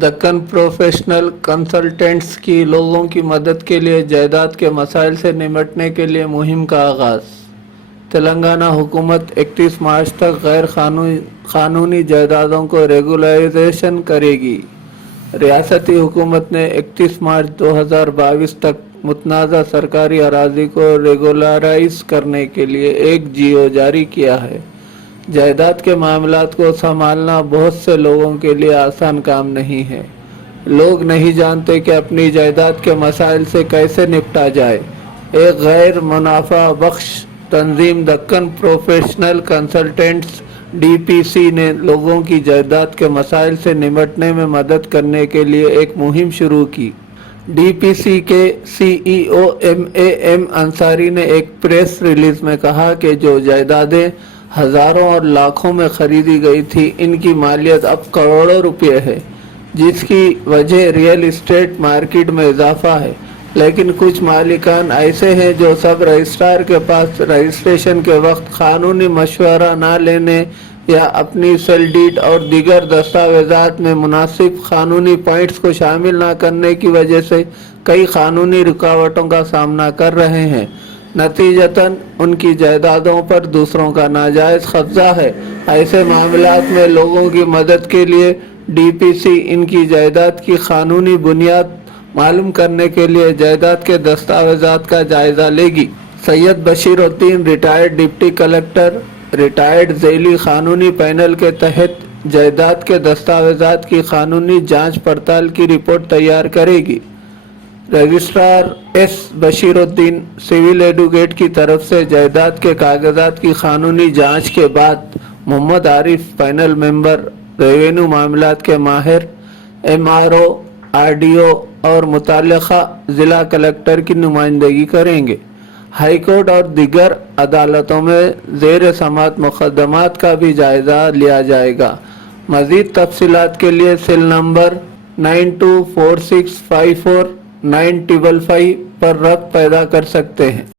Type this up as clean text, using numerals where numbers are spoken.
Deccan professional consultants की लोगों की मदद के लिए जायदाद के मसाइल से निपटने के लिए मुहिम का आगाज़। तेलंगाना हुकूमत 31 मार्च तक गैर कानूनी जायदादों को रेगुलराइजेशन करेगी। रियासती हुकूमत ने 31 मार्च 2022 तक मुतनाज़ा सरकारी अराजी को रेगुलराइज करने के लिए एक जीओ जारी किया है। जायदाद के मामलात को संभालना बहुत से लोगों के लिए आसान काम नहीं है। लोग नहीं जानते कि अपनी जायदाद के मसाइल से कैसे निपटा जाए। एक गैर मुनाफा बख्श तंजीम दक्कन प्रोफेशनल कंसल्टेंट्स DPC ने लोगों की जायदाद के मसाइल से निपटने में मदद करने के लिए एक मुहिम शुरू की। DPC के CEO MAM अंसारी ने एक प्रेस रिलीज में कहा कि जो जायदादें हजारों और लाखों में खरीदी गई थी, इनकी मालियत अब करोड़ों रुपए है, जिसकी वजह रियल एस्टेट मार्केट में इजाफा है। लेकिन कुछ मालिकान ऐसे हैं जो सब रजिस्ट्रार के पास रजिस्ट्रेशन के वक्त कानूनी मशवरा ना लेने या अपनी सेल डीड और दीगर दस्तावेजात में मुनासिब कानूनी पॉइंट्स को शामिल ना करने की वजह से कई कानूनी रुकावटों का सामना कर रहे हैं। नतीजतन उनकी जायदादों पर दूसरों का नाजायज कब्जा है। ऐसे मामलात में लोगों की मदद के लिए DPC इनकी जायदाद की कानूनी बुनियाद मालूम करने के लिए जायदाद के दस्तावेजात का जायजा लेगी। Syed Bashiruddin retired deputy collector retired झेली कानूनी पैनल के तहत जायदाद के दस्तावेजात की कानूनी जांच पड़ताल की रिपोर्ट तैयार करेगी। Registrar S Bashiruddin civil advocate की तरफ से जायदाद के कागजात की कानूनी जांच के बाद Mohammad Arif panel member revenue मामलात के माहिर MRO RDO और मुतल्लिका ज़िला कलेक्टर की नुमाइंदगी करेंगे। हाई कोर्ट और दीगर अदालतों में ज़ेर समाअत मुकदमात का भी जायजा लिया जाएगा। मज़ीद तफसीलात के लिए सेल नंबर 9246549555 पर रब्त पैदा कर सकते हैं।